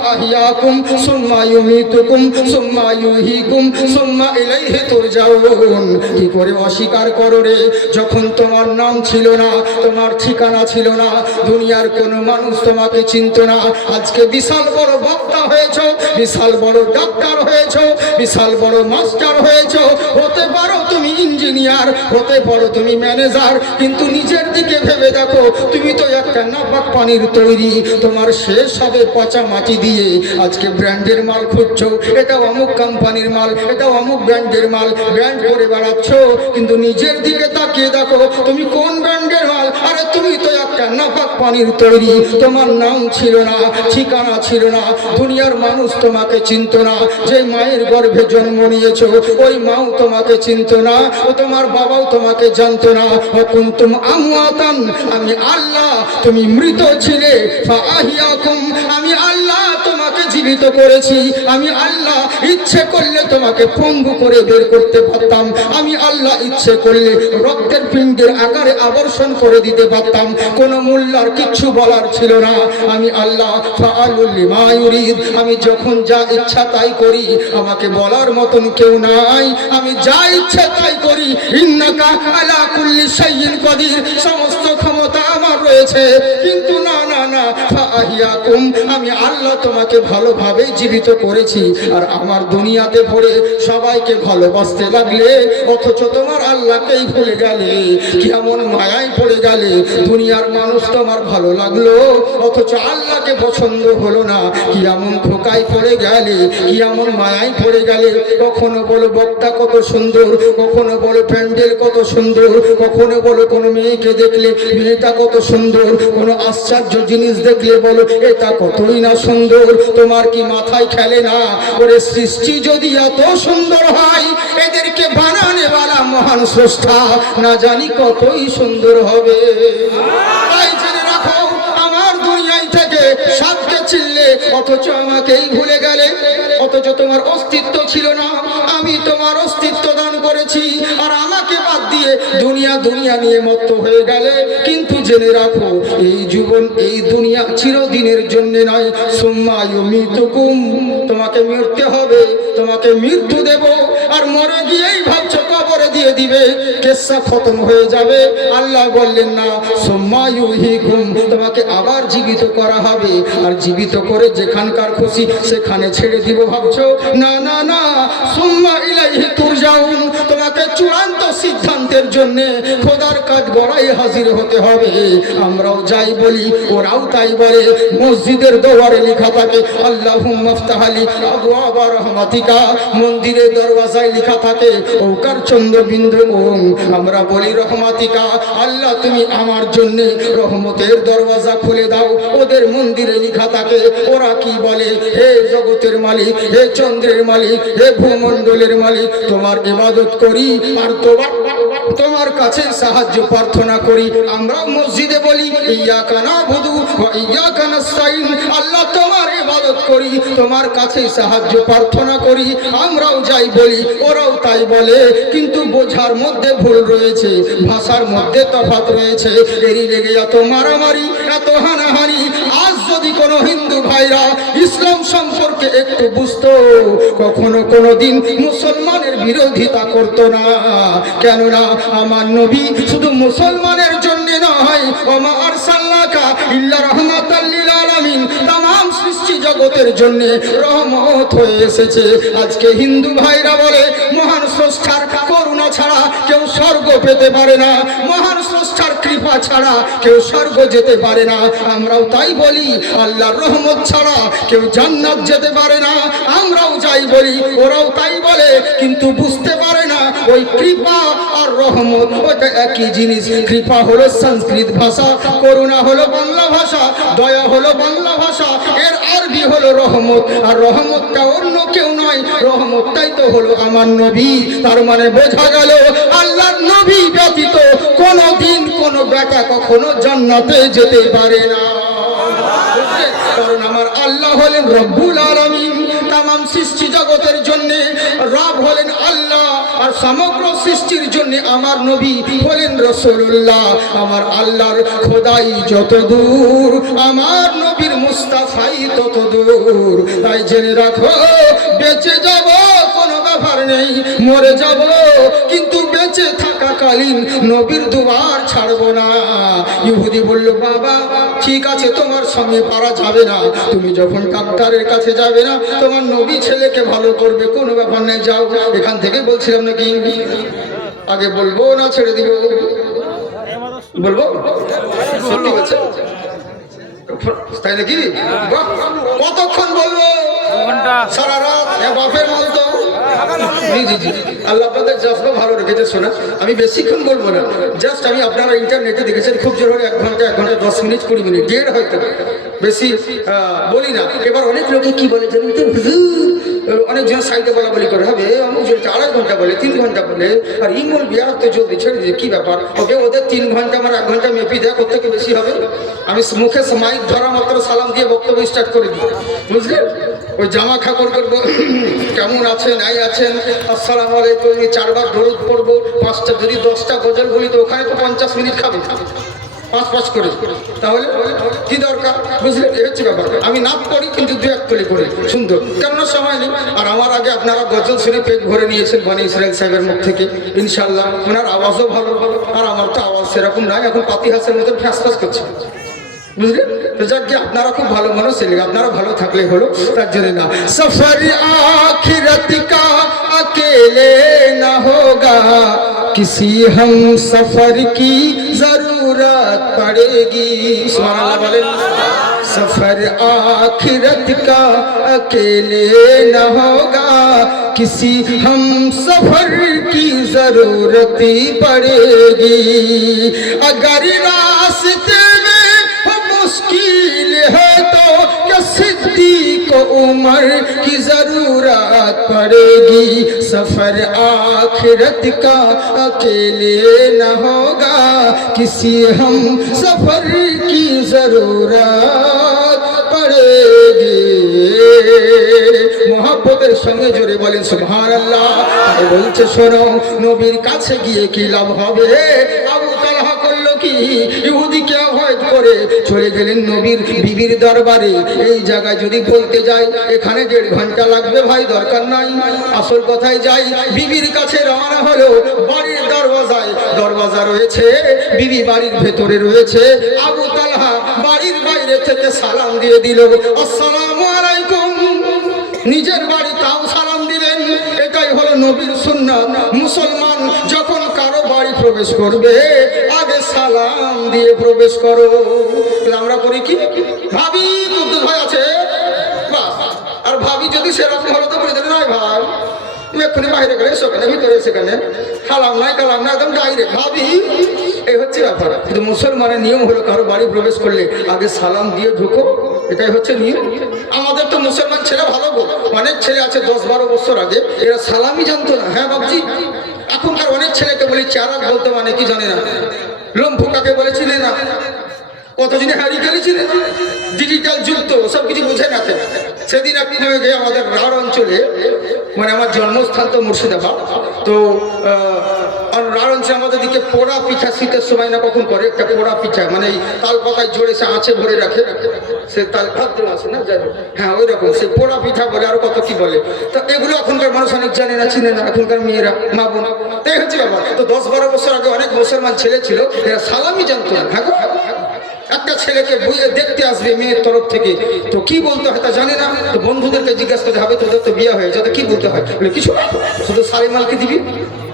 ফাআহিয়াকুম সুম্মা ইউমীতুকুম সুম্মা ইউহয়িকুম সুম্মা ইলাইহি তুরজাউন। কি করে অস্বীকার করো রে, যখন তোমার নাম ছিল না, তোমার ঠিকানা ছিল না, দুনিয়ার কোনো মানুষ তোমাকে চিনত না। আজকে বিশাল বড় বক্তা হয়েছো, বিশাল বড় ডাক্তার হয়েছো, বিশাল বড় মাস্টার হয়েছো, হতে পারো তুমি ইঞ্জিনিয়ার, হতে পারো তুমি ম্যানেজার, কিন্তু নিজের দিকে ভেবে দেখো তুমি তো একটা নাপাক পানির তৈরি। তোমার শেষ হবে পচা মাটি দিয়ে। আজকে ব্র্যান্ডের মাল খুঁজছো, এটা অমুক কোম্পানির মাল, এটা অমুক ব্র্যান্ডের মাল, ব্র্যান্ড করে বেড়াচ্ছ, কিন্তু নিজের দিকে তাকিয়ে দেখো তুমি কোন ব্র্যান্ডের মাল। আরে তুমি তো একটা নাপাক পানির তৈরি। তোমার নাম ছিল না, ঠিকানা ছিল না, দুনিয়ার মানুষ তোমাকে চিনত না। যে মায়ের গর্ভে জন্ম নিয়েছো ওই মাও তোমাকে চিনত না, ও তোমার বাবাও তোমাকে জানতো না। ও কুনতুম আমওয়াতান, আমি আল্লাহ, তুমি মৃত ছিলে, ফাআহিয়াকুম, আমি আল্লাহ তোমাকে জীবিত করেছি। আমি আল্লাহ ইচ্ছে করলে তোমাকে পঙ্গু করে বের করতে পারতাম। আমি আল্লাহ ইচ্ছে করলে রক্তের পিণ্ডের আকারে আবর্ষণ করে দিতে পারতাম। কোনো মোল্লার কিচ্ছু বলার ছিল না। আমি আল্লাহ ফাআলুল লিমা ইউরিদ, আমি যখন যা ইচ্ছা তাই করি, আমাকে বলার মতন কেউ নাই, আমি যা ইচ্ছা তাই করি। ইন্নাকা আলা কুল্লি শাইইন কাদির, সমস্ত ক্ষমতা আমার রয়েছে। কিন্তু না না না, ফাআহিয়াকুম, আমি আল্লাহ তোমাকে ভালোভাবে জীবিত করেছি। আর আমার দুনিয়াতে পড়ে সবাইকে ভালোবাসতে লাগলে, অথচ তোমার আল্লাহকেই ভুলে গেলে। কেমন মায়ায় পড়ে গেলে, দুনিয়ার মানুষ তোমার ভালো লাগলো, অথচ আল্লাহকে পছন্দ হলো না। কেমন ধোকায় পড়ে গেলে, কেমন মায়ায় পড়ে গেলে। কখনো বলো বক্তা কত সুন্দর, কখনো বলো প্যান্ডেল কত সুন্দর, কখনো বলো কোনো মেয়েকে দেখলে মেয়েটা কত সুন্দর, কোনো আশ্চর্য জিনিস দেখলে বলো এটা কতই না সুন্দর। তোমার কি মাথায় খেলে না, ওরে সৃষ্টি যদি এত সুন্দর হয়, এদেরকে বানানে वाला মহান স্রষ্টা না জানি কতই সুন্দর হবে। তাই জেনে রাখো, আমার দুনিয়ায় থেকে সাতকে চিনলে, অথচ আমাকেই ভুলে গেলে, অথচ তোমার অস্তিত্ব ছিল না, আমি তোমার অস্তিত্ব দান করেছি। আর আমাকে বাদ দিয়ে দুনিয়া দুনিয়া নিয়ে মত্ত হয়ে গেলে। কিন্তু জেনে রাখো, এই জীবন এই দুনিয়া চিরদিনের জন্য নয়। সুম্মা ইউমীতুকুম, তোমাকে মরতে হবে, তোমাকে মৃত্যু দেব। আর মরে গিয়েই ভাবছো কবরে দিয়ে দিবে, কিসসা খতম হয়ে যাবে। আল্লাহ বললেন না, সুম্মা ইউহয়িকুম, তোমাকে আবার জীবিত করা হবে। আর জীবিত করে যেখানকার খুশি সেখানে ছেড়ে দিব ভাবছো? না না না, সুম্মা ইলাইহি তুরজাউন, তোমাকে চূড়ান্ত সিদ্ধান্তের জন্য খোদার কাঠ গড়াই হাজির হতে হবে। আমরাও যাই বলি, ওরাও তাই বলে। মসজিদের দোয়ারে লেখা থাকে আল্লাহুম্মা ইফতাহ লি আবওয়াবা রাহমাতিকা, মন্দিরের দরওয়াজায় লেখা থাকে ওকার চন্দ্রবিন্দু ওম। আমরা বলি রহমাতিকা, আল্লাহ তুমি আমার জন্য রহমতের দরওয়াজা খুলে দাও। ওদের মন্দিরে লেখা থাকে, ওরা কি বলে, হে জগতের মালিক, হে চন্দ্রের মালিক, হে ভূমণ্ডলের মালিক, তোমার ইবাদত করি আর তোমার কাছে সাহায্য প্রার্থনা করি। আমরাও মসজিদে বলি ইয়াকা নাবুদু ওয়া ইয়াকা নাস্তাইন, আল্লাহ তোমার ইবাদত করি, তোমার কাছে সাহায্য প্রার্থনা করি। আমরাও যাই বলি, ওরাও তাই বলে। কিন্তু বোঝার মধ্যে ভুল রয়েছে, ভাষার মধ্যে তফাৎ রয়েছে। এরই লেগে এত মারামারি, এত হানাহানি। আজ যদি কোনো হিন্দু ভাইরা ইসলাম সম্পর্কে একটু বুঝতো, কখনো কোনোদিন মুসলমানের বিরোধিতা করতো না। কেননা আমার নবী শুধু মুসলমানের জন্য নয়, ওমা আরসালনাকা ইল্লা রাহমাতাল লিল আলামিন, तमाम সৃষ্টি জগতের জন্য রহমত হয়ে এসেছে। আজকে হিন্দু ভাইরা বলে মহান স্রষ্টার করুণা ছাড়া কেউ স্বর্গ পেতে পারে না, মহান স্রষ্টার কৃপা ছাড়া কেউ স্বর্গ যেতে পারে না। আমরাও তাই বলি, আল্লাহর রহমত ছাড়া কেউ জান্নাত যেতে পারে না। আমরাও যাই বলি, ওরাও তাই বলে। কিন্তু বুঝতে পারে না ওই কৃপা আর রহমত ওটা একই জিনিস। কৃপা হলো সংস্কৃত ভাষা, করুণা হলো বাংলা ভাষা, দয়া হলো বাংলা ভাষা, এর আরবি হলো রহমত। আর রহমতটা অন্য কেউ নয়, রহমতটাই তো হলো আমার নবী। তার মানে বোঝা গেল, আল্লাহর নবী ব্যতীত কোনোদিন কোনো বেটা কখনো জান্নাতে যেতে পারে না। কারণ আমার আল্লাহ হলেন রব্বুল আলামিন, तमाम সৃষ্টি জগতের জন্য রব হলেন আল্লাহ। আর সমগ্র সৃষ্টির জন্য আমার নবী হলেন রাসূলুল্লাহ। আমার আল্লাহর খোদাই যত দূর, আমার নবীর মুস্তাফাই তত দূর। তাই জেনে রাখো বেঁচে যাব কোনো ব্যাপার নেই, মরে যাব কিন্তু বেঁচে থাকাকালীন নবীর দুয়ার ছাড়বো না। ইহুদি বলল, বাবা ঠিক আছে, তোমার সঙ্গে পারা যাবে না, তুমি যখন ডাক্তারের কাছে যাবে না, তোমার নবী ছেলেকে ভালো করবে, কোনো ব্যাপার নেই, যাও। এখান থেকে বলছিলাম নাকি আগে বলবো না ছেড়ে দিব? বলবো সত্যি বলছে তাই নাকি? কতক্ষণ বলবো? সারা রাত? বাপের মাল তো। জি জি জি, আল্লাহ আপনাদের জাস্ট ভালো রেখেছে শোনা। আমি বেশিক্ষণ বলবো না, জাস্ট আমি আপনারা ইন্টারনেটে দেখেছেন খুব জোর হলে 1 ঘন্টা 1 ঘন্টা 10 মিনিট 20 মিনিট, দেড় হয়তো, বেশি বলি না। এবার অনেক লোকে কি বলে জানেন তো, অনেকজন সাইডে বলা বলি করে, হবে অমুক জলতে 2.5 ঘন্টা বলে, 3 ঘন্টা বলে, আর ইমল বিয়ার তো জলদি ছেড়ে দিয়ে কি ব্যাপার? ওকে ওদের 3 ঘন্টা আমার 1 ঘন্টা মেপি দেয়, কোথেকে বেশি হবে? আমি মুখে মাইক ধরা মাত্র সালাম দিয়ে বক্তব্য স্টার্ট করে দিই, বুঝলেন? ওই জামা কাপড় করবো, কেমন আছেন, নাই আছেন, আসসালামু আলাইকুম, 4 বার দরুদ পড়বো, 5টা যদি 10টা গজল বলি তো ওখানে তো 50 মিনিট খাবে, 5 করে। তাহলে কি দরকার, বুঝলেন? এই হচ্ছে ব্যাপার। আমি নাচ করি কিন্তু 2-1 কলি করি, সুন্দর, কেমন সময় নেই। আর আমার আগে আপনারা গজল শুনে পেট ভরে নিয়েছেন বনি ইসরাইল সাহেবের মুখ থেকে, ইনশাল্লাহ। ওনার আওয়াজও ভালো, আর আমার তো আওয়াজ সেরকম নাই, এখন পাতি হাসের মতন ফ্যাস ফ্যাস করছে, বুঝলেন? তো যাক গিয়ে আপনারা খুব ভালো মানুষ, আপনারা ভালো থাকলে হলো, তার জন্য না। সফর আখিরাত কা अकेले न होगा, किसी हम सफर की जरूरत पड़ेगी। सुभान बोले, सफर आखिरत का अकेले न होगा, किसी हम सफर की जरूरत पड़ेगी। अगर रास्ते में मुश्किल है तो क्या सिद्दीक उमर की जरूरत पड़ेगी। सफर आखिरत का अकेले न होगा, किसी हम सफर की जरूरत पड़ेगी। মোহাব্বতের সঙ্গে জোরে বলেন সুবহানাল্লাহ। তাই বলছে শোনো, নবীর কাছে গিয়ে কি লাভ হবে? আবু তালহা করলো কি, ইহুদিকে অ্যাভয়েড করে চলে গেলেন নবীর বিবির দরবারে। এই জায়গায় যদি বলতে যাই এখানে 1.5 ঘন্টা লাগবে, ভাই দরকার নাই, আসল কথায় যাই। বিবির কাছে রওনা হলো, বাড়ির দরওয়াজায়, দরওয়াজা রয়েছে, বিবি বাড়ির ভেতরে রয়েছে। আবু তালহা বাড়ির বাইরে থেকে সালাম দিয়ে দিল, আসসালামু আলাইকুম। নিজের বাড়ি তাও সালাম দিলেন, এটাই হলো নবীর সুন্নাত। মুসলমান যখন কারো বাড়ি প্রবেশ করবে আগে সালাম দিয়ে প্রবেশ করো। আমরা করি কি, ভাবি কুদ্দুস ভাই আছে, বাস। আর ভাবি যদি সেরকম হলো তো বলে দেবে, নয় ভাই এক্ষুনি বাইরে গেলে সেখানে, ভিতরে সেখানে, খালাম নাই কালাম না, একদম ডাইরেক্ট ভাবি। এই হচ্ছে ব্যাপার। কিন্তু মুসলমানের নিয়ম হলো কারো বাড়ি প্রবেশ করলে আগে সালাম দিয়ে ঢুকো, এটাই হচ্ছে নিয়ম। আমাদের তো মুসলমান ছেলে ভালো গো, অনেক ছেলে আছে 10-12 বছর আগে এরা সালামই জানতো না। হ্যাঁ বাবজি, এখনকার অনেক ছেলেকে বলি চারা বলতে মানে কি জানে না, লম্ফু কাকে বলেছিলে না, কতদিনে হারিয়ে গেলেছিলেন, ডিজিটাল যুগ তো সব কিছু বুঝে না। সেদিন আপনি গিয়ে আমাদের রাঢ় অঞ্চলে, মানে আমার জন্মস্থান তো মুর্শিদাবাদ, তো রাঢ় অঞ্চলে আমাদের দিকে পোড়া পিঠা শীতের সময় না কখন করে একটা পোড়া পিঠা, মানে এই তাল পাতায় জোরে সে আঁচে ভরে রাখে, সে তাল ভাদ্র আসে না, যাই হোক, হ্যাঁ ওই রকম সে পোড়া পিঠা বলে, আর কত কি বলে। তো এগুলো এখনকার মানুষ অনেক জানে না, চিনে না, এখনকার মেয়েরা, মা বোন। তাই হচ্ছে ব্যাপার। তো 10-12 বছর আগে অনেক মুসলমান ছেলে ছিল এরা সালামই জানতো না। হ্যাঁ, একটা ছেলেকে বইয়ে দেখতে আসবে মেয়ের তরফ থেকে, তো কি বলতে হয় তা জানে না। তো বন্ধুদেরকে জিজ্ঞাসা করতে হবে, তোদের তো বিয়ে হয়ে যাতে কি বলতে হয়, বলে কিছু না, শুধু সালিমালকে দিবি।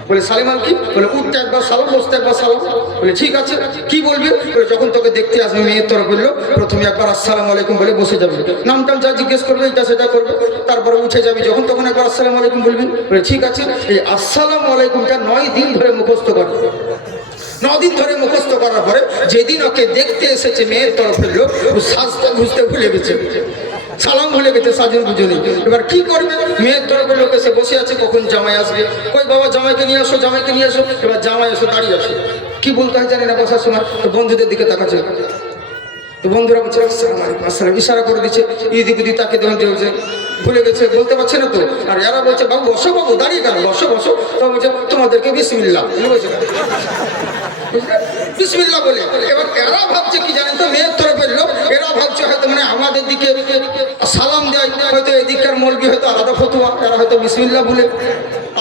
বলে সালিমাল কি? বলে উঠতে একবার সালাম, বসতে একবার সালাম। বলে ঠিক আছে, কি বলবি? বলে যখন তোকে দেখতে আসবে মেয়ের তরফ বললো, প্রথমে একবার আসসালামু আলাইকুম বলে বসে যাবে, নাম টাম যা জিজ্ঞেস করবে এটা সেটা করবে, তারপরে উঠে যাবি, যখন তখন একবার আসসালামু আলাইকুম বলবি। বলে ঠিক আছে। এই আসসালামু আলাইকুমটা 9 দিন ধরে মুখস্থ করবে। 9 দিন ধরে মুখস্থ করার পরে যেদিন ওকে দেখতে এসেছে মেয়ের তরফ হলো, ও সাজতে বুঝতে ভুলে গেছে, সালাম ভুলে গেছে, সাজন বুঝুনি। এবার কি করবে? মেয়ের তরফের লোক এসে বসে আছে, কখন জামাই আসবে, কই বাবা জামাইকে নিয়ে আসো, জামাইকে নিয়ে আসো। এবার জামাই এসো, দাঁড়িয়ে আসো, কি বলতে হয় জানি না বসার সময়। তো বন্ধুদের দিকে তাকাচ্ছে, তো বন্ধুরা বলছে আসসালামু আলাইকুম, আসসালাম, ইশারা করে দিচ্ছে, ইদিক উদিক তাকে দেখতে হচ্ছে, ভুলে গেছে, বলতে পারছে না তো। আর এরা বলছে বাবু বসো, বাবু দাঁড়িয়ে কেন, বসো বসো। তো বলছে তোমাদেরকে বিসমিল্লাহ বলছে। বিসমিল্লাহ বলে। এবার এরা ভাবছে কি জানেন তো, মেয়ের তরফের লোক, এরা ভাবছে হয়তো মানে আমাদের দিকে সালাম দেয়, হয়তো এদিককার মৌলবি হয়তো আলাদা ফতুয়া, এরা হয়তো বিসমিল্লাহ বলে।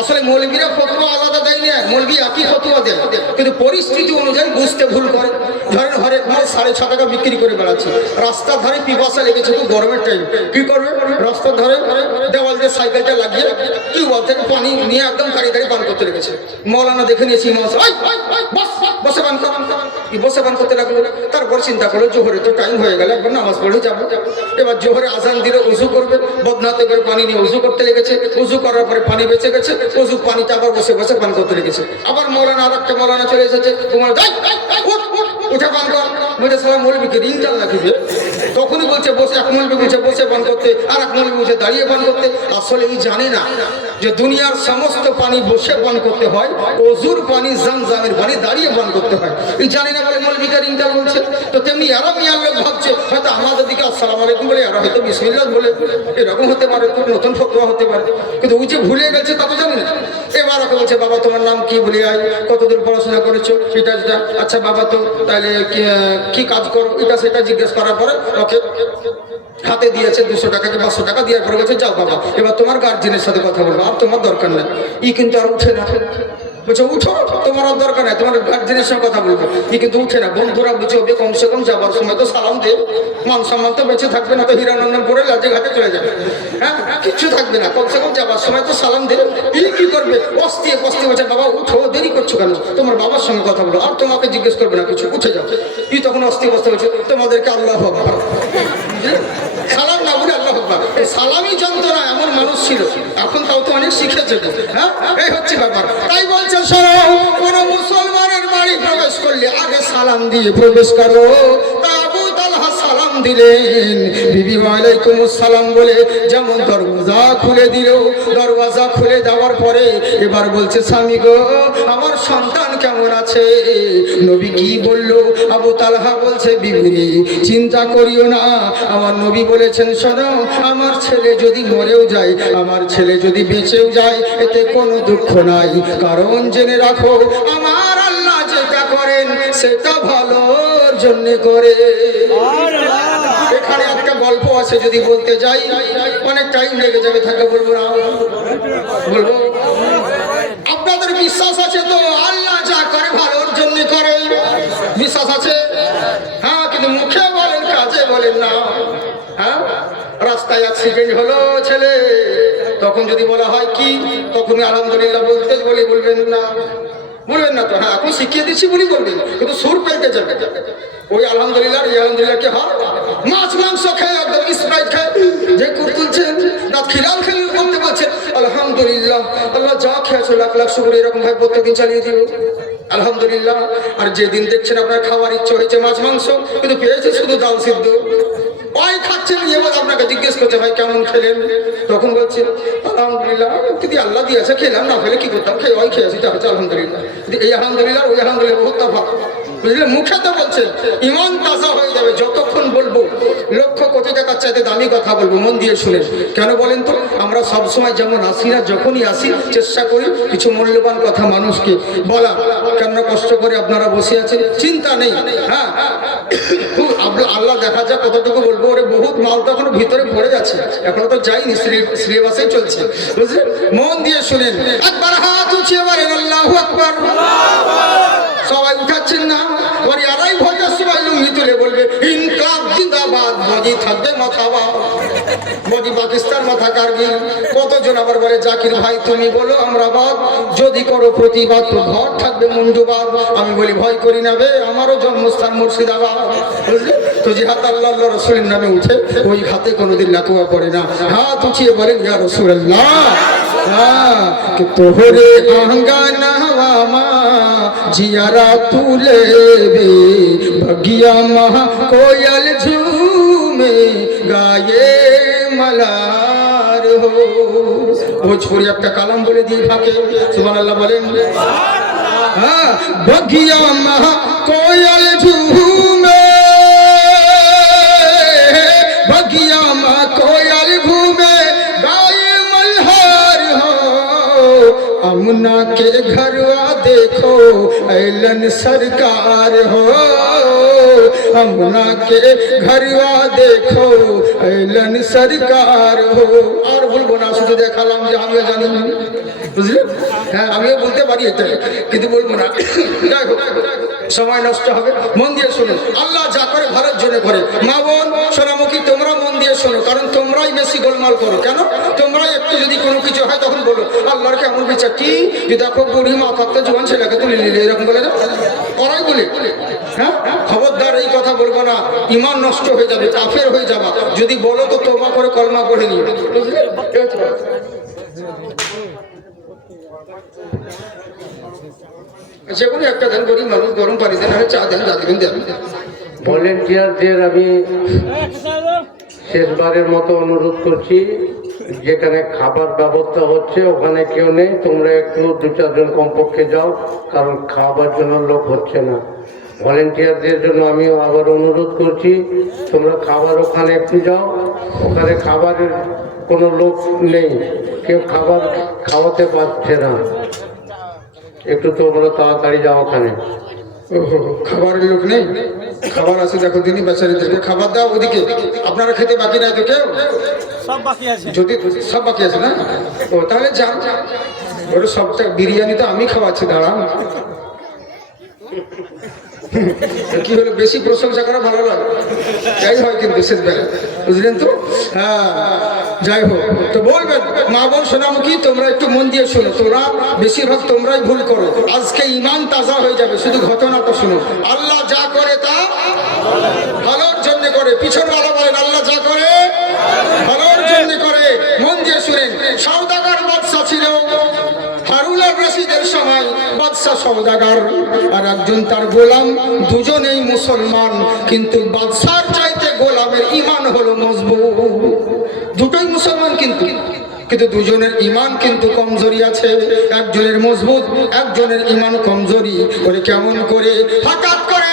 আসলে মৌলবীরা ফতুয়া আলাদা দেয় না, মৌলবি একই ফতুয়া দেয়, কিন্তু পরিস্থিতি অনুযায়ী বুঝতে ভুল করে। ধরেন হরেক মাল 6.5 টাকা বিক্রি করে বেড়াচ্ছে, রাস্তার ধারে পিপাসা লেগেছে, তো গরমের টাইম কি করবে, রাস্তার ধারে দেওয়াল দিয়ে সাইকেলটা লাগিয়ে টিউবওয়েল থেকে পানি নিয়ে একদম গাড়ি পান করতে লেগেছে। মৌলানা দেখে নিয়েছি, বসে পান কর, বসে পান করতে লাগলো। তারপর চিন্তা করলো জোহরে তো টাইম হয়ে গেল, একবার নামাজ পড়ে যাবো। এবার জোহরে আজান দিলে উজু করবে, বদনাতে করে পানি নিয়ে উজু করতে লেগেছে, উজু করার পরে পানি বেঁচে গেছে, উজু পানিতে আবার বসে পান করতে লেগেছে। আবার মৌলানা আর একটা মৌলানা চলে এসেছে, তোমার উঠে পান কর, বুঝে সবাই মৌলবীকে রিং চাল রাখিবে। তখনই বলছে বসে, এক মৌলবী বলছে বসে পান করতে, আর এক মৌলবী বলছে দাঁড়িয়ে পান করতে। আসলে এই জানে না যে দুনিয়ার সমস্ত পানি বসে পান করতে হয়, অজুর পানি জামজামের পানি দাঁড়িয়ে পান করতে হয়। এই জানে না বলে মৌলবীকে রিং চাল বলছে। তো তেমনি এরা মিয়ার লোক ভাবছে হয়তো আমাদের দিকে আসসালামু আলাইকুম বলে, এরা হয়তো বিসমিল্লাহ বলে, এরকম হতে পারে, নতুন ফতোয়া হতে পারে, কিন্তু ওই যে ভুলে গেছে তা তো জানি না। এবার ওকে বলছে বাবা তোমার নাম কি, বলে আয়, কতদূর পড়াশোনা করেছো, এটা যেটা, আচ্ছা বাবা তো তাহলে কি কাজ করো, এটা সেটা জিজ্ঞেস করার পরে ওকে হাতে দিয়েছে 200 টাকা কি 500 টাকা দিয়ে পরে বলছে যাও বাবা এবার তোমার গার্জিয়ানের সাথে কথা বলবো, আর তোমার দরকার নেই। ই কিন্তু আর উঠে না, বলছে উঠো, তোমার আর দরকার নেই, তোমার গার্জিয়ানের সঙ্গে কথা বলবো। ই কিন্তু উঠে না। বন্ধুরা বুঝবে কমসে কম যাবার সময় তো সালাম দে, মান সম্মান তো বেঁচে থাকবে না, তো হিরানন্দন পরে লাজে ঘাটে চলে যাবে, হ্যাঁ কিচ্ছু থাকবে না, কমসে কম যাবার সময় তো সালাম দে। ই কি করবে, বসতে বলছে বাবা উঠো, দেরি করছো কেন, তোমার বাবার সঙ্গে কথা বলো, আর তোমাকে জিজ্ঞেস করবে না কিছু, উঠে যাও। ই তখন বসতে বলছে তোমাদেরকে আল্লাহু আকবার, সালাম না বলে আল্লাহু আকবার, সালামই জানতো না এমন মানুষ ছিল। এখন তাও তো অনেক শিখেছে, হ্যাঁ এই হচ্ছে ব্যাপার। তাই বলছে শোনো, কোন মুসলমানের বাড়ি প্রবেশ করলে আগে সালাম দিয়ে প্রবেশ করো। তা আবু তালহা সালাম দিলেন, বিবি ওয়ালাইকুম আসসালাম বলে যেমন দরওয়াজা খুলে দিল। দরওয়াজা খুলে দেওয়ার পরে এবার বলছে স্বামী গো আমার সন্তান কেমন আছে। নবী কি বলল, আবু তালহা বলছে বিবি চিন্তা করিও না, আমার নবী বলেছেন শোনো, আমার ছেলে যদি মরেও যায়, আমার ছেলে যদি বেঁচেও যায়, এতে কোনো দুঃখ নাই, কারণ জেনে রাখো আমার আল্লাহ যেটা করেন সেটা ভালোর জন্য করে। এখানে একটা গল্প আছে, যদি বলতে যাই অনেক টাইম লেগে যাবে, থাকে বলবো না, বলবো আপনাদের বিশ্বাস আছে তো আল্লাহ যা করে ভালোর জন্য করে, বিশ্বাস আছে? হ্যাঁ, কিন্তু মুখে বলেন কাজে বলেন না। হ্যাঁ, রাস্তায় অ্যাক্সিডেন্ট হলো ছেলে, তখন যদি বলা হয় কি, তখন আলহামদুলিল্লাহ বলতে বলবেন না, বলবেন না তো। হ্যাঁ এখন শিখিয়ে দিচ্ছি বলি বলবেন, কিন্তু সুর পেলতে যাবে। ওই আলহামদুলিল্লাহ, এই আলহামদুলিল্লাহ কে হয়, মাছ মাংস খেয়ে একদম স্প্রাইট খায়, যে তুলছেন দাঁত খিলাল খেলে করতে পারছেন আলহামদুলিল্লাহ, আল্লাহ যা খেয়েছো লাখ লাখ শুকুর, এরকম ভাবে প্রত্যেকদিন চালিয়ে দিও আলহামদুলিল্লাহ। আর যেদিন দেখছেন আপনার খাওয়ার ইচ্ছে হয়েছে মাছ মাংস, কিন্তু পেয়েছে শুধু ডাল সিদ্ধ, ওই খাচ্ছেন, এবার আপনাকে জিজ্ঞেস করতে ভাই কেমন খেলেন, তখন বলছে আলহামদুলিল্লাহ, যদি আল্লাহ দিয়েছে খেলাম, না খেলে কি করতাম, খেয়ে ওই খেয়েছি, তা হচ্ছে আলহামদুলিল্লাহ। এই আলহামদুলিল্লাহ ওই আলহামদুলিল্লাহ বহুত তফাৎ, বুঝলে? মুখে তো বলছেন, ইমান তাজা হয়ে যাবে যতক্ষণ বলবো লক্ষ কোটি টাকার চাইতে দামি কথা বলবো, মন দিয়ে শুনে। কেন বলেন তো, আমরা সবসময় যেমন আসি না, যখনই আসি চেষ্টা করি কিছু মূল্যবান কথা মানুষকে বলা। কেন কষ্ট করে আপনারা বসে আছেন, চিন্তা নেই। হ্যাঁ, আল্লাহ দেখা যাক কতটুকু বলবো, ওরে বহুত মাল তো এখনো ভিতরে পড়ে যাচ্ছে, এখনো তো যাইনি, সিলেবাসেই চলছে, বুঝলেন? মন দিয়ে শুনেন, একবার হাত উঠিয়ে বলেন আল্লাহু আকবার। সবাই উঠাচ্ছেন না, ওর আড়াই ঘন্টার সময় লুঙ্গি তুলে বলবে ইনকাম জিন্দাবাদ, বডি থাকবে মাথাবাদ, বডি পাকিস্তান মাথা কারগিল। কতজন আবার বলে জাকির ভাই তুমি বলো আমরা বাদ, যদি করো প্রতিবাদ তো ঘর থাকবে মুন্ডুবাদ। আমি বলি ভয় করি না বে, আমারও জন্মস্থান মুর্শিদাবাদ, বুঝলি তো? যে হাত আল্লাহ রসুলের নামে উঠে ওই হাতে কোনোদিন লাকুয়া পড়ে না। হাত উঠিয়ে বলেন ইয়া রাসূলুল্লাহ, তোহরে আঙ্গানা जियारा तुले बे भगिया महा कोयल झूमे गाये मलार हो। भोजपुरी একটা কালাম বলে দিয়ে থাকে, সুবহানাল্লাহ বলেন। হ্যাঁ, ভগিয়া মহা কোयल झूमे, भगिया महा कोयल घूमे गाये मल्हार हो। अमुना के घरवा देखो ऐलन सरकार हो अमुना के घरवा देखो ऐलन सरकार हो। और বলবো না, শুধু দেখালাম যে আমিও জানি, বুঝলে? হ্যাঁ, আমিও বলতে পারি এটা, কিন্তু বলবো না। যাই হোক, সময় নষ্ট হবে। মন দিয়ে শুনুন, আল্লাহ যা করে ভালোর জন্য করে। মা বোন সোনামুখী, তোমরা মন দিয়ে শোনো, কারণ তোমরাই বেশি গোলমাল করো। কেন? তোমরাই একটু যদি কোনো কিছু হয় তখন বলো আল্লাহর কেমন বিচার, কি যে দেখো বুড়ি মা থাকতে জোয়ান ছেলেকে তুলে নিলে, এরকম বলে না, করাই বলে। হ্যাঁ, খবরদার এই কথা বলবো না, ইমান নষ্ট হয়ে যাবে, কাফের হয়ে যাবা। যদি বলো তো তওবা করে কলমা পড়ে নিও, বুঝলে? যে কোনো একটা দেন, গরিব মানুষ, গরম পানি দেন, চা দেন, যা দেবেন দেন। ভলেন্টিয়ারদের আমি শেষবারের মতো অনুরোধ করছি, যেখানে খাবার ব্যবস্থা হচ্ছে ওখানে কেউ নেই, তোমরা একটু 2-4 জন কমপক্ষে যাও, কারণ খাবার জন্য লোক হচ্ছে না। ভলেন্টিয়ারদের জন্য আমি আবার অনুরোধ করছি, তোমরা খাবার ওখানে একটু যাও, ওখানে খাবারের কোনো লোক নেই, কেউ খাবার খাওয়াতে পারছে না, একটু তোমরা তাড়াতাড়ি যাও ওখানে। খাবারের লোক নেই, খাবার আছে, দেখো দিনই বেচারিদেরকে খাবার দাও। ওদিকে আপনারা খেতে বাকি নাই তো কেউ? সব বাকি আছে, যদি সব বাকি আছে না, ও তাহলে যান। ওটা সবটা বিরিয়ানি তো আমি খাওয়াচ্ছি, দাঁড়ান। কি হলো, বেশি প্রশংসা করা ভালো লাগে, যাই হয় কিন্তু শেষ বেলা, বুঝলেন তো? হ্যাঁ, যাই হোক, তো বলবেন মা বোন সোনামুখী, তোমরা একটু মন দিয়ে শোনো, তোমরা বেশিরভাগ তোমরাই ভুল করো। আজকে ইমান তাজা হয়ে যাবে, শুধু ঘটনাটা শোনো। আল্লাহ যা করে তা ভালোর জন্য করে, পিছন ভালো বলেন, আল্লাহ যা করে ভালোর জন্য করে। মন দিয়ে শুনেন, সওদাগর বাদশা ছিল হারুন আর রশিদের সময়, বাদশা সওদাগর আর একজন তার গোলাম, দুজনেই মুসলমান, কিন্তু বাদশার চাইতে গোলামের ঈমান হলো মজবুত। দুটোই মুসলমান কিন্তু দুজনের ঈমান কিন্তু কমজোরি আছে, একজনের মজবুত, একজনের ঈমান কমজোরি। করে কেমন করে? হঠাৎ করে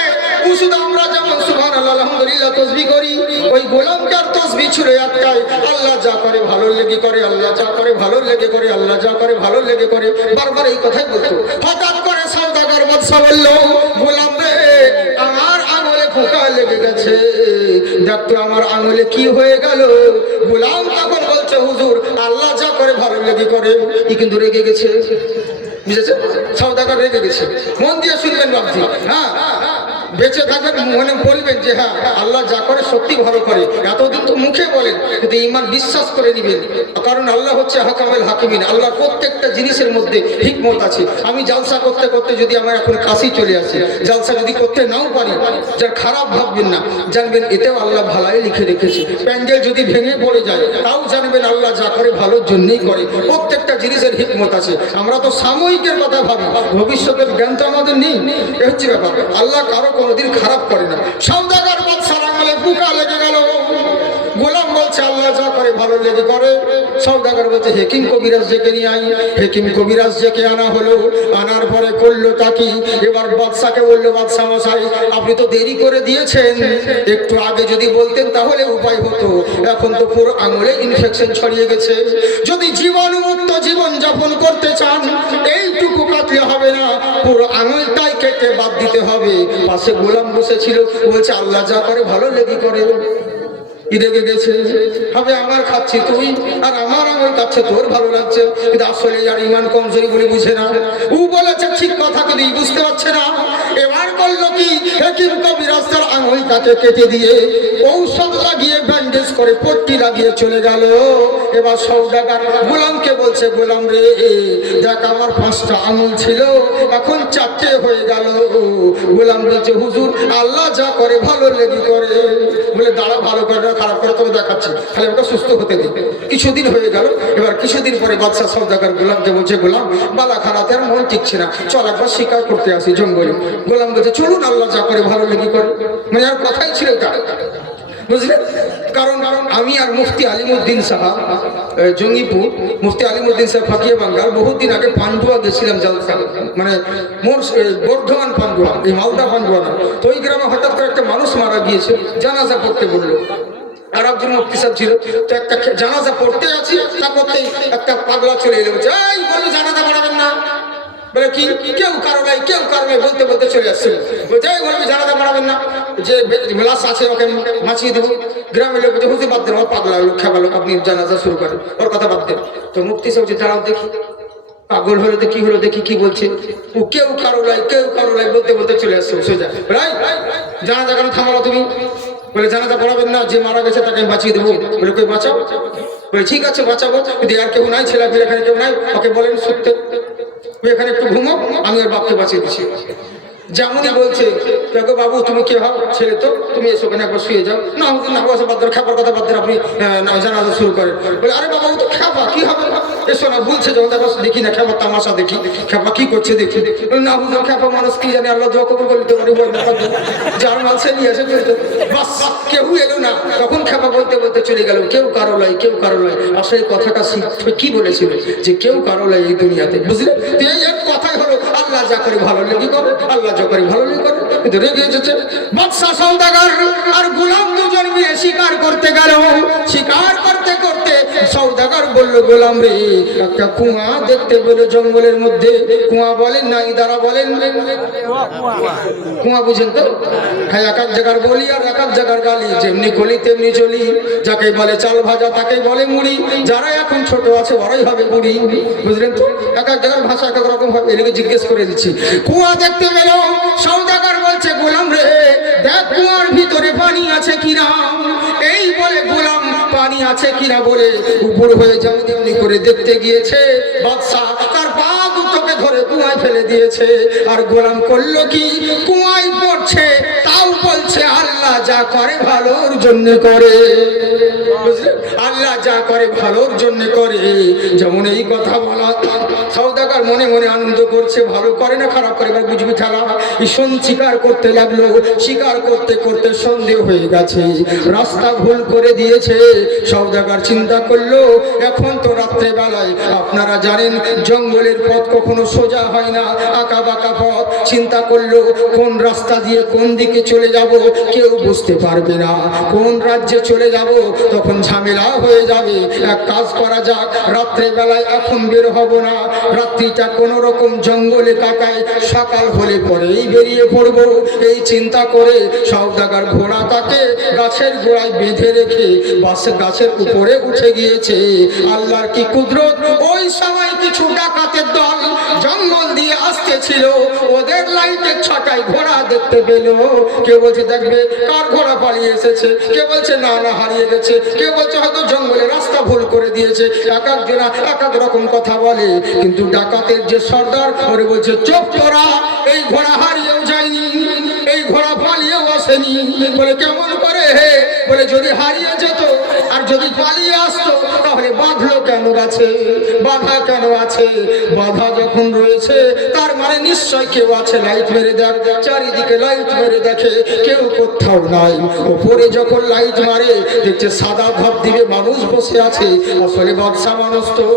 শুধু আমরা যেমন সুবহানাল্লাহ আলহামদুলিল্লাহ তাসবিহ করি, ওই গোলামটার তাসবিহ ছিল একটাই, আল্লাহ যা করে ভালো লেগে করে, আল্লাহ যা করে ভালো লেগে করে, আল্লাহ যা করে ভালো লেগে করে, বারবার এই কথাই বলতো। হঠাৎ করে সওদাগর বাদশা বলল, গোলাম রে, আমার আঙুলে ফোঁকা লেগে গেছে, দেখতো আমার আঙুলে কি হয়ে গেল। গোলাম তখন বলছে, হুজুর আল্লাহ যা করে ভালো লেগে করে। ই কিন্তু রেগে গেছে, বুঝেছে? সওদাগর রেগে গেছে। মন দিয়ে শুনবেন বাবজি, হ্যাঁ, বেঁচে থাকবেন মনে বলবেন যে হ্যাঁ আল্লাহ যা করে সত্যি ভালো করে। এতদিন তো মুখে বলেন, কিন্তু ঈমান বিশ্বাস করে নিবেন, কারণ আল্লাহ হচ্ছে হাকামুল হাকিমিন। আল্লাহ প্রত্যেকটা জিনিসের মধ্যে হিকমত আছে। আমি জালসা করতে করতে যদি আমার এখন কাশি চলে আসে, জালসা যদি করতে নাও পারি, যার খারাপ ভাববেন না, জানবেন এতেও আল্লাহ ভালাই লিখে রেখেছে। প্যান্ডেল যদি ভেঙে পড়ে যায়, তাও জানবেন আল্লাহ যা করে ভালোর জন্যই করে। প্রত্যেকটা জিনিসের হিকমত আছে। আমরা তো সাময়িকের কথা ভাবি, ভবিষ্যতের জ্ঞান তো আমাদের নেই। এ হচ্ছে ব্যাপার। আল্লাহ কারো কোনোদিন খারাপ করে না। সওদাগর বাদশার আঙুলে পোকা লেগে গেল। গোলাম বলছে আল্লাহ যা করে ভালো লেগে করে। সওদাগর বলছে হেকিম কবিরাজ ডেকে নিয়ে আই। হেকিম কবিরাজ ডেকে আনা হলো। আনার পরে করলো তাকি, এবার বাদশাকে বললো, বাদশা মশাই আপনি তো দেরি করে দিয়েছেন, একটু আগে যদি বলতেন তাহলে উপায় হতো। এখন তো পুরো আঙুলে ইনফেকশন ছড়িয়ে গেছে। যদি জীবাণুমুক্ত জীবন যাপন করতে চান, এইটুকু কাটলে হবে না, পুরো আঙুলটাই কেটে বাদ দিতে হবে। পাশে গোলাম বসেছিল, বলছে আল্লাহ যা করে ভালো লেগে করে। রেগে গেছে, হবে আমার খাচ্ছি তুই, আর আমার আঙুল কাচ্ছে তোর ভালো লাগছে, কিন্তু আসলে আর ইমান কমজোরি বলে বুঝে না। ও বলেছে ঠিক কথা, কিন্তু বুঝতে পারছে না। এবার করলো কি, হেকিম কবিরাজ তার আঙুলটাকে কেটে দিয়ে ঔষধ লাগিয়ে ব্যান্ডেজ করে পট্টি লাগিয়ে চলে গেল। এবার সওদাগর গোলামকে বলছে, গোলাম রে দেখ আমার 5টা আঙুল ছিল, এখন 4টে হয়ে গেল। গোলাম বলছে হুজুর আল্লাহ যা করে ভালো লেগে করে। বলে দাঁড়া, ভালো করে না খারাপ করে তবে দেখাচ্ছি, তাহলে ওটা সুস্থ হতে দিই। কিছুদিন হয়ে গেল। এবার কিছুদিন পরে বাদশা সওদাগর গোলামকে বলছে, গোলাম বালাখানাতে আর মন টিকছে না, চল একবার শিকার করতে আসি জঙ্গলে। গোলাম বলছে চলুন, আল্লাহ যা করে ভালো লেগে করে। মানে আর কথাই ছিল এটা, বুঝলেন? কারণ আমি আর মুফতি আলিমউদ্দিন সাহেব জঙ্গিপুর, মুফতি আলিমউদ্দিন সাহেব ফাকিয়ে বাঙ্গাল, বহুদিন আগে পান্ডুয়া গেছিলাম জালসা, মানে মোর বর্ধমান পান্ডুয়া, এই মালদা পান্ডুয়া না। তো ওই গ্রামে হঠাৎ করে একটা মানুষ মারা গিয়েছে, জানাজা করতে বললো। আর একজন মুফতি সাহেব ছিল, তো একটা জানাজা পড়তে আছি, তা করতেই একটা পাগলা চলে এলো, বলছে এই বলবে জানাজা পড়াবেন না। বলে কি কেউ কারো নাই, কেউ কারো নাই বলতে বলতে চলে আসছিল, বলছে এই বলবে জানাজা পড়াবেন না, যে লাশ আছে ওকে মাছিয়ে দেবো। গ্রামের লোক বলছে হুজুর বাদ দেন, ওর পাগলা লোক খেবা লোক, আপনি জানাজা শুরু করেন, ওর কথা বাদ দেন। তো মুফতি সাহেব বলছে দাঁড়াও দেখি, পাগল হলো তো কি হলো দেখি কি বলছে। ও কেউ কারো নাই, কেউ কারো নাই বলতে বলতে চলে আসছে সোজা। জানাজা কেন থামালো তুমি? বলে জানাজা পড়াবেন না, যে মারা গেছে তাকে আমি বাঁচিয়ে দেবো। বলে কই বাঁচাও? বলে ঠিক আছে বাঁচাবো, যদি আর কেউ নাই, ছেলে এখানে কেউ নাই, ওকে বলেন সত্যি এখানে একটু ঘুমো, আমি ওর বাপকে বাঁচিয়ে দিচ্ছি। যেমনই বলছে, দেখো বাবু তুমি কে হও? ছেলে তো, তুমি এসো ওখানে একবার শুয়ে যাও। না হুজুর না, বাদ দেন, খাবার কথা বাদ দেন, আপনি জানাজা শুরু করেন। বলে আরে বাবা ও তো খাবা, কি হবে? এসো না, বলছে যখন দেখো দেখি না, খাবার তামাশা দেখি, খাবা কি করছে দেখি। না হুজুর খাবা মানুষ কি জানে, আল্লাহ দোয়া কবুল বলতে পারি, যার মাল সে নিয়ে এসে চলতে বাস, কেউ এলো না, তখন খাবা বলতে বলতে চলে গেল, কেউ কারো লাই, কেউ কারো লাই। আর সেই কথাটা কি বলেছিল, যে কেউ কারো লাই এই দুনিয়াতে, বুঝলে? এই এক কথাই হলো আল্লাহ যা করে ভালো লেগে করে, আল্লাহ যা করে ভালো লেগে করে। কিন্তু রেগে এসেছে বাদশা সওদাগর আর গোলাম দুজন মিলে শিকার করতে গেল। শিকার করতে করতে সওদাগর বলল গোলাম রে, একটা কুয়া দেখতে পেল জঙ্গলের মধ্যে। কুয়া বলেন না ইদারা বলেন, কুয়া বুঝেন তো? হ্যাঁ, এক এক জায়গার বলি আর এক এক জায়গার গালি, যেমনি কলি তেমনি চলি। যাকে বলে চাল ভাজা তাকে বলে মুড়ি, যারা এখন ছোট আছে ওরাই হবে বুড়ি, বুঝলেন তো? এক এক জায়গার ভাষা এক এক রকম হবে, এদিকে জিজ্ঞেস করে দিচ্ছি। কুয়া দেখতে পেল, সওদাগর বলছে গোলাম রে দেখ কুয়ার ভিতরে পানি আছে কিনা। এই বলে গোলাম পানি আছে কিনা বলে উপর হয়ে যেমন তেমনি করে দেখতে গিয়েছে, বাদশা তার পা দুটোকে ধরে কুয়ায় ফেলে দিয়েছে। আর গোলাম করলো কি, কুয়ায় পড়ছে, তাও বলছে আল্লাহ যা করে ভালোর জন্য করে, আল্লাহ যা করে ভালোর জন্য করে। যেমন এই কথা বলা, সওদাগর মনে মনে আনন্দ করছে, ভালো করে না খারাপ করে, এবার বুঝবি খেলা। ঈশন শিকার করতে লাগলো, শিকার করতে করতে সন্দেহ হয়ে গেছে, রাস্তা ভুল করে দিয়েছে। সওদাগর চিন্তা করলো এখন তো রাত্রে বেলায়, আপনারা জানেন জঙ্গলের পথ কখনো সোজা হয় না, আঁকা বাঁকা পথ। চিন্তা করলো কোন রাস্তা দিয়ে কোন দিকে চলে যাব কেউ বুঝতে পারবে না, কোন রাজ্যে চলে যাব তখন ঝামেলা হয়ে যাবে। এক কাজ করা যাক, রাত্রে বেলায় এখন বের হব না, রাত্রিটা কোনো রকম জঙ্গলে কাটায়, সকাল হলে পরেই বেরিয়ে পড়ব। এই চিন্তা করে সওদাগর ঘোড়াটাকে গাছের গোড়ায় বেঁধে রেখে গাছের উপরে উঠে গিয়েছে। আল্লাহর কি কুদরত, ওই সময় কিছু ডাকাতের দল জঙ্গল দিয়ে আসতেছিল, ওদের লাইটের ছটায় ঘোড়া দেখতে পেল। কেউ বলছে দেখবে কার ঘোড়া পালিয়ে এসেছে, কেউ বলছে না না হারিয়ে গেছে, কেউ বলছে হয়তো জঙ্গলে রাস্তা ভুল করে দিয়েছে। এক একজনা এক এক রকম কথা বলে, কিন্তু ডাকাতের যে সর্দার ওরে বলছে চুপ তোরা, এই ঘোড়া হারিয়েও যায়নি, এই ঘোড়া পালিয়েও আসেনি। বলে কেমন করে? বলে যদি হারিয়ে যেত আর যদি পালিয়ে আসতো তাহলে বাঁধলো কেন গাছে, বাধা কেন আছে? বাধা যখন রয়েছে তার মানে নিশ্চয় কেউ আছে। লাইট মেরে দেখ, চারিদিকে লাইট মেরে দেখে, কেউ কোথাও নাই। ওপরে যখন লাইট মারে দেখছে সাদা ধপ দিবে মানুষ বসে আছে, আসলে বাদশা মানুষ তো।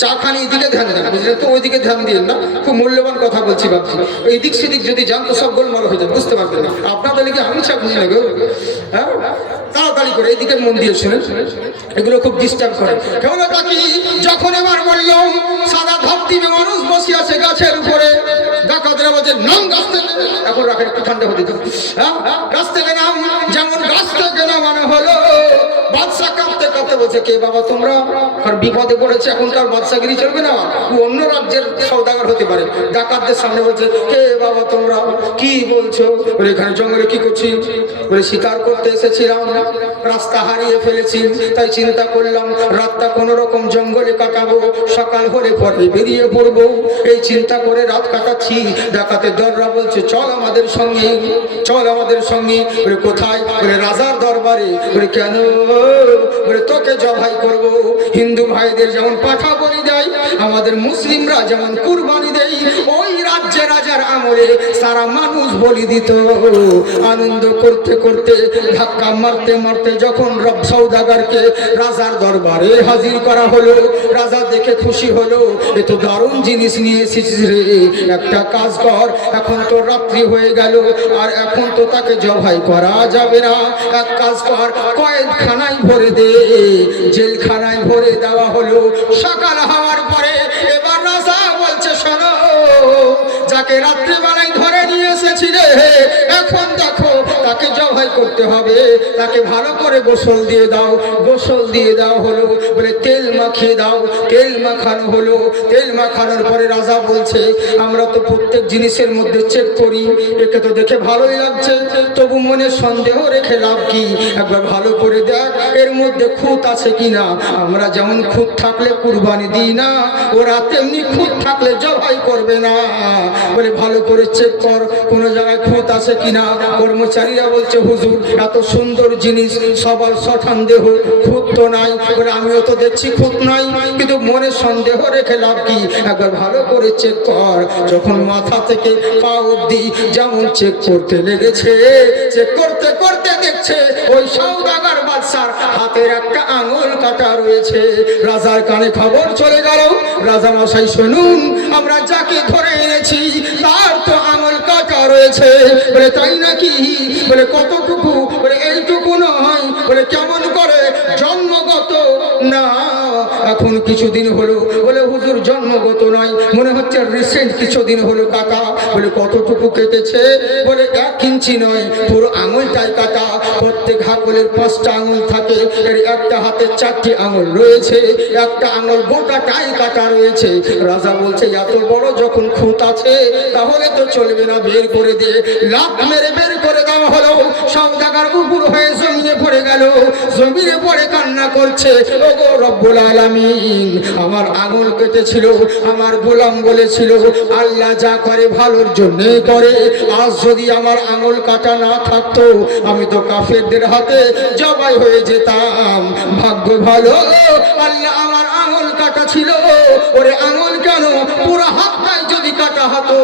চা খানি এদিকে ধ্যান দেন, বুঝলেন তো? ওইদিকে ধ্যান দিন না, খুব মূল্যবান কথা বলছি ভাবছি। এই দিক সেদিক যদি যান তো সব গোলমাল হয়ে যাবে, বুঝতে পারবেন না। আপনাদের লিখে আমি চা বুঝি না গো, হ্যাঁ তাড়াতাড়ি করে এইদিকে মন দিয়ে শুনেন, এগুলো খুব ডিস্টার্ব করে। কেমন কাকি যখন এবার বললো সাদা ধপ দিবে মানুষ বসে আছে গাছের উপরে, ডাকাতরা বলছে নাম গাছ থেকে, এখন রাখেন একটু ঠান্ডা হতে দিন, হ্যাঁ গাছ থেকে নাম। যেমন গাছ থেকে নামানো হলো, বাদশা কাঁপতে কাঁপতে বলছে কে বাবা তোমরা? কারণ বিপদে পড়েছে, এখনকার বাদশাগিরি চলবে না, অন্য রাজ্যের সওদাগর হতে পারে। ডাকাতদের সামনে বলছে কে বাবা তোমরা, কি বলছো? বলে এখানে জঙ্গলে কি করছি? বলে শিকার করতে এসেছিলাম, রাস্তা হারিয়ে ফেলেছি, তাই চিন্তা করলাম রাতটা কোনো রকম জঙ্গলে কাটাবো, সকাল হলে পরে বেরিয়ে পড়বো, এই চিন্তা করে রাত কাটাচ্ছি। ডাকাতের দলরা বলছে চল আমাদের সঙ্গে, চল আমাদের সঙ্গে। বলে কোথায়? বলে রাজার দরবারে। বলে কেন? বলে তোকে জবাই করব। হিন্দু ভাইদের যেমন পাঠা বলি দেয়, আমাদের মুসলিমরা যেমন কুরবানি দেয়, ওই রাজ্যে রাজার আমলে সারা মানুষ বলি দিত। আনন্দ করতে করতে ধাক্কা মারতে মারতে যখন রব সওদাগরকে রাজার দরবারে হাজির করা হলো, রাজা দেখে খুশি হলো, এ তো দারুণ জিনিস নিয়ে এসেছিস রে, একটা কাজ কর, এখন তো রাত্রি হয়ে গেল আর এখন তো তাকে জবাই করা যাবে না, এক কাজ কর, কয়েদখানায় ভরে দে। জেলখানায় ভরে দেওয়া হলো। সকাল হওয়ার পরে এবার রাজা বলছে, শোনো, যাকে রাত্রিবেলায় ধরে নিয়ে এসেছিলে এখন দেখো তাকে জবাই করতে হবে, তাকে ভালো করে গোসল দিয়ে দাও। গোসল দিয়ে দেওয়া হলো, বলে তেল মাখিয়ে দাও। তেল মাখানো হলো। তেল মাখানোর পরে রাজা বলছে, আমরা তো প্রত্যেক জিনিসের মধ্যে চেক করি, একে তো দেখে ভালোই লাগছে, তবু মনে সন্দেহ রেখে লাভ কি, একবার ভালো করে দেখ এর মধ্যে খুঁত আছে কিনা। আমরা যেমন খুঁত থাকলে কুরবানি দিই না, ওরা তেমনি খুঁত থাকলে জবাই করবে না, বলে ভালো করে চেক কর কোনো জায়গায় খুঁত আছে কিনা। কর্মচারীরা বলছে, হুজুর এত সুন্দর জিনিস, সবার সঠান দেহ, খুঁত তো নাই। বলে আমিও তো দেখছি খুঁত নাই, কিন্তু মনে সন্দেহ রেখে লাভ কি, একবার ভালো করে চেক কর। যখন মাথা থেকে পা অবধি যেমন চেক করতে লেগেছে, চেক করতে করতে দেখছে ওই সওদাগর বাদশার হাতের একটা আঙুল কাটা রয়েছে। রাজার কানে খবর চলে গেল, রাজা মশাই শুনুন, আমরা যাকে ধরে এনেছি তার তো আঙুল কাটা রয়েছে। বলে তাই নাকি? বলে কতটুকু? বলে এইটুকু নয়। বলে কেমন করে? জন্মগত না, এখন কিছুদিন হলো। বলে হুজুর জন্মগত নয়, মনে হচ্ছে রিসেন্ট কিছুদিন হলো কাটা। বলে কতটুকু কেটেছে? বলে 1 ইঞ্চি নয়, পুরো আঙুলটাই কাটা। প্রত্যেক হাঁকলের 5টা আঙুল থাকে, এর একটা হাতে 4টি আঙুল রয়েছে, একটা আঙুল গোটাটাই কাটা রয়েছে। রাজা বলছে, এত বড় যখন খুঁত আছে তাহলে তো চলবে না, বের করে দে। লাফ মেরে বের করে দেওয়া হলো। সওদাগর উপর হয়ে জমিয়ে পড়ে গেল, জমিয়ে পড়ে কান্না করছে, ওগো রব্বুল আলামিন, আমার আঙুল কেটেছিল, আমার গোলাম বলেছিল আল্লাহ যা করে ভালোর জন্য করে, আজ যদি আমার আঙুল কাটা না থাকতো আমি তো কাফেরদের হাতে জবাই হয়ে যেতাম। ভাগ্য ভালো আল্লাহ আমার আঙুল কাটা ছিল। ওরে আঙুল কেন, পুরো হাতটাই যদি কাটা হতো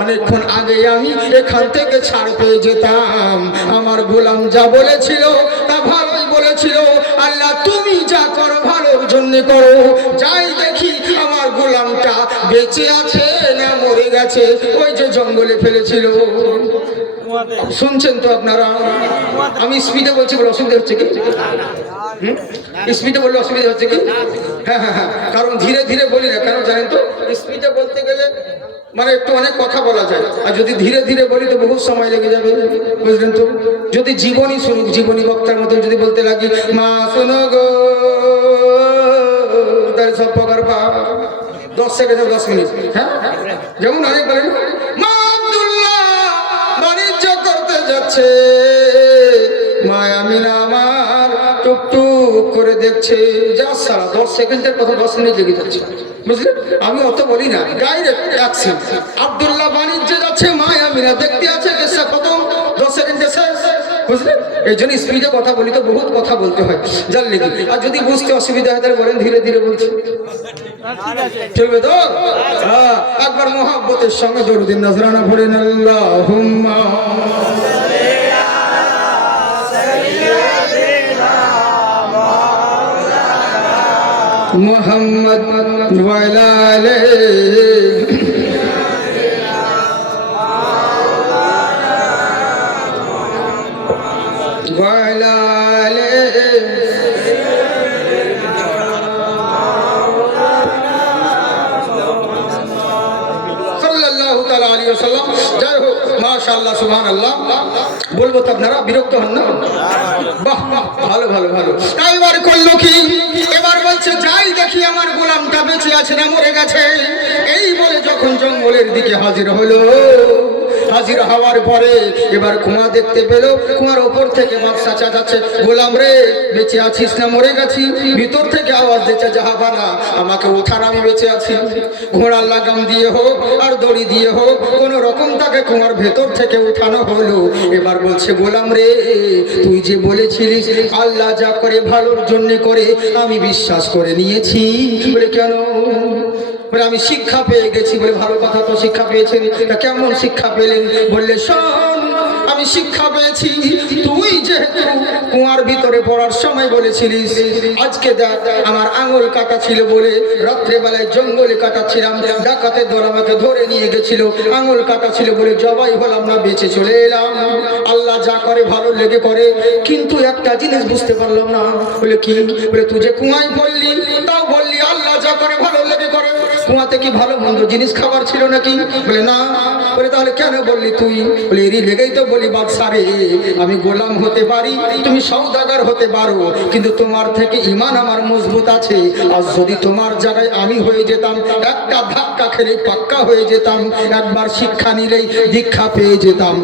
অনেকক্ষণ আগে আমি এখান থেকে ছাড় পেয়ে যেতাম। আমার গোলাম যা বলেছিল তা ভালোই বলেছিল, আল্লাহ তুমি যা করো ভালোর জন্য করো। যাই দেখি আমার গোলামটা বেঁচে আছে না মরে গেছে, ওই যে জঙ্গলে ফেলেছিল। শুনছেন তো আপনারা? আমি স্পিডে বলছি বলে অসুবিধা হচ্ছে কি? স্পিডে বললে অসুবিধা হচ্ছে কি? হ্যাঁ হ্যাঁ হ্যাঁ, কারণ ধীরে ধীরে বলি না, কেন জানেন তো? স্পিডে বলতে গেলে মানে একটু অনেক কথা বলা যায়, আর যদি ধীরে ধীরে বলি তো বহুত সময় লেগে যাবে, বুঝলেন তো? যদি জীবনী শুনি, জীবনী বক্তার মতন যদি বলতে লাগি, মা শোনো গো, তার সব পকার পা 10 সেকেন্ড 10 মিনিট, হ্যাঁ যেমন অনেক বলেন, মা আব্দুল্লাহ বাণিজ্য করতে যাচ্ছে, মা আমিনা আমার টুকটুক করে দেখছে, যা সারা 10 সেকেন্ডের কথা 10 মিনিট লেগে যাচ্ছে, বুঝলেন? আমি অত বলি না, ডাইরেক্ট অ্যাকশন। আব্দুল্লাহ বাণিজ্যে যাচ্ছে, মা আমিনা দেখতে আছে, কেসা খতম, 10 সেকেন্ডে শেষ, বুঝলেন? এই জন্য স্পিডে কথা বলি তো বহুত কথা বলতে হয়, জানলে কি? আর যদি বুঝতে অসুবিধা হয় তাহলে বলেন ধীরে ধীরে বলছি, চলবে তো? হ্যাঁ, একবার মোহাব্বতের সঙ্গে দরুদিন নজরানা পড়েন, আল্লাহুম্মা মুহাম্মদ ওয়া আলা আলিহি ওয়া আলা আলিহি সাল্লাল্লাহু তাআলা আলাইহি ওয়াসাল্লাম। জয় হোক, মাশাআল্লাহ, সুবহানাল্লাহ। বলবো তো আপনারা বিরক্ত হন না? বাহ বাহ, ভালো ভালো ভালো। এবার করলো কি? এবার বলছে, যাই দেখি আমার গোলামটা বেঁচে আছে না মরে গেছে। এই বলে যখন জঙ্গলের দিকে হাজির হলো, হাজির হওয়ার পরে এবার কুয়া দেখতে পেল, কুয়ার ওপর থেকে বাদশা চাচাচ্ছে, গোলাম রে বেঁচে আছিস না মরে গেছি? ভিতর থেকে আওয়াজ দিচ্ছে, জাহাবানা আমাকে ওঠার, আমি বেঁচে আছি। ঘোড়ার লাগাম দিয়ে হোক আর দড়ি দিয়ে হোক কোন রকম তাকে কুয়ার ভেতর থেকে উঠানো হলো। এবার বলছে, গোলাম রে তুই যে বলেছিলিস আল্লাহ যা করে ভালোর জন্য করে, আমি বিশ্বাস করে নিয়েছি। বলে কেন? বলে আমি শিক্ষা পেয়ে গেছি। বলে ভালো কথা, তো শিক্ষা পেয়েছেন, তা কেমন শিক্ষা পেলেন? বললে শোন, আমি শিক্ষা পেয়েছি তুই যেহেতু কুয়ার ভিতরে পড়ার সময় বলেছিলিস আজকে দেখ আমার আঙুল কাটা ছিল বলে রাত্রেবেলায় জঙ্গলে কাটাচ্ছিলাম, ডাকাতের দল আমাকে ধরে নিয়ে গেছিল, আঙুল কাটা ছিল বলে জবাই হলাম না, বেঁচে চলে এলাম। আল্লাহ যা করে ভালো লেগে করে, কিন্তু একটা জিনিস বুঝতে পারলাম না। বলে কি? বলে তুই যে কুয়ায় পড়লি তাও বললি আল্লাহ যা করে ভালো লেগে করে, কুয়াতে কি ভালো মন্দ জিনিস খাবার ছিল নাকি? বলে না। বলে তাহলে কেন বললি তুই? বলে এরই লেগেই তো বলি বাদশারে, আমি গোলাম হতে পারি, তুমি সওদাগর হতে পারো, কিন্তু তোমার থেকে ঈমান আমার মজবুত আছে। আর যদি তোমার জায়গায় আমি হয়ে যেতাম, একটা ধাক্কা খেলে পাক্কা হয়ে যেতাম, একবার শিক্ষা নিলেই দীক্ষা পেয়ে যেতাম।